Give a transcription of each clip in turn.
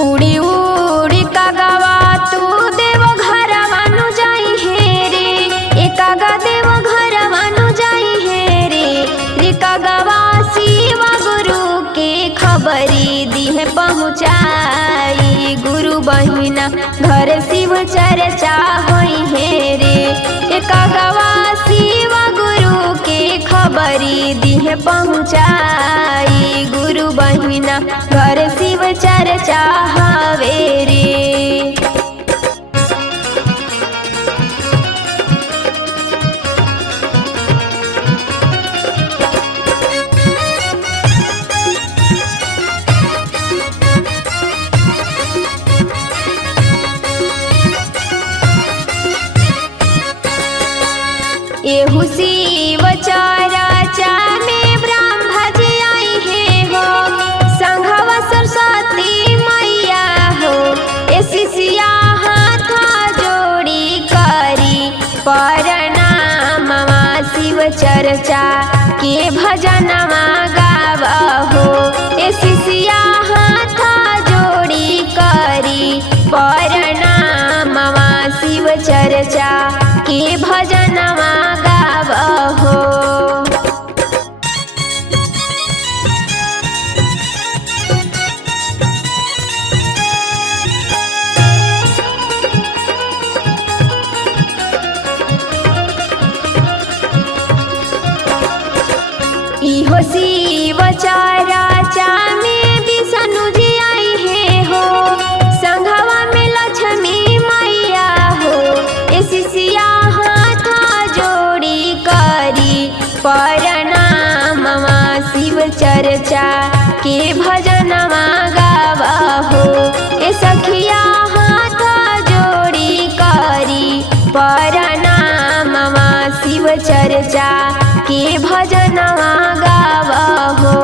उड़ी उड़ी कागवा तू देव घर मानु जाई हे रे, ए कागा देव घर मानु जाई हे रे। रे कागवा शिव गुरु के खबरी दिहे पहुँचाई, गुरु बहिना घर शिव चर्चा होई हे रे। ए कागवा शिव गुरु के खबरी दिहे पहुँचाई, गुरु बहिना घर शिव चर्चा हवे रे। एहु शिव चर्चा में ब्रह्मा जी आई हे हो, संघवा सरस्वती मैया हो। ए शिष्या हाथ जोड़ी करी प्रणामवा, शिव चर्चा के भजनवा गावा हो। ए शिष्या हाथ जोड़ी करी प्रणामवा, शिव चर्चा के भजनवा गावा हो। इहो शिव चर्चा में विष्णु जी आई हे हो, संघवा में लक्ष्मी मैया हो। ए शिष्या हाथ जोड़ी करी प्रणामवा, शिव चर्चा के भजनवा गावा हो। ए सखिया हाथ जोड़ी करी प्रणामवा, शिव चर्चा के भजनवा गावा हो।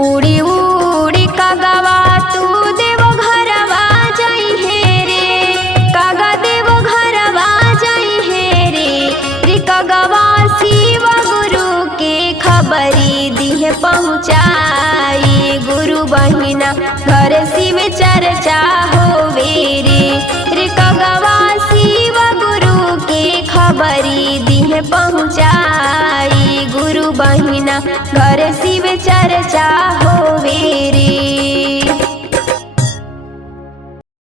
उड़ी उड़ी कागवा तू देव घरवा जाई हे रे, कागा देव घरवा जाई हे रे। रे कागवा शिव गुरु के खबरी दिहे पहुँचाई, गुरु बहिना घर शिव चर्चा होवे रे। रे कागवा शिव गुरु के खबरी दिहे पहुँचाई, गुरु बहिना घर शिव चर्चा